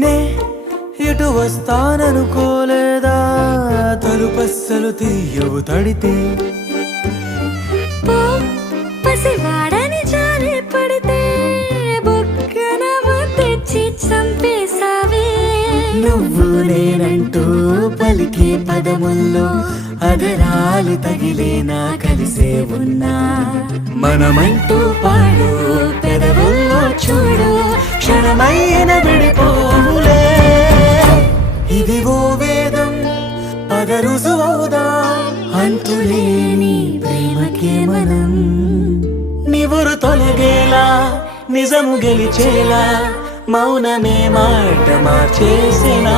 నే ఇటు వస్తాననుకోలేదా తలుపస్సలు తీయవు తడితే పసివాడని జాలి పడితే బొక్కన తెచ్చి చంపేసావే నువ్వు నేనంటూ పలికే పదముల్లో అదరాలు తగిలేనా కలిసే ఉన్నా మనమంటూ పాడు పెదవుల్లో చూడు క్షణమైన విడిపోవులే ఇదిగో వేదం పద రుజువవుదా అంతులేని ప్రేమకే మనం నివురు తొలగేలా నిజము గెలిచేలా మౌనమే మాట మార్చేసినా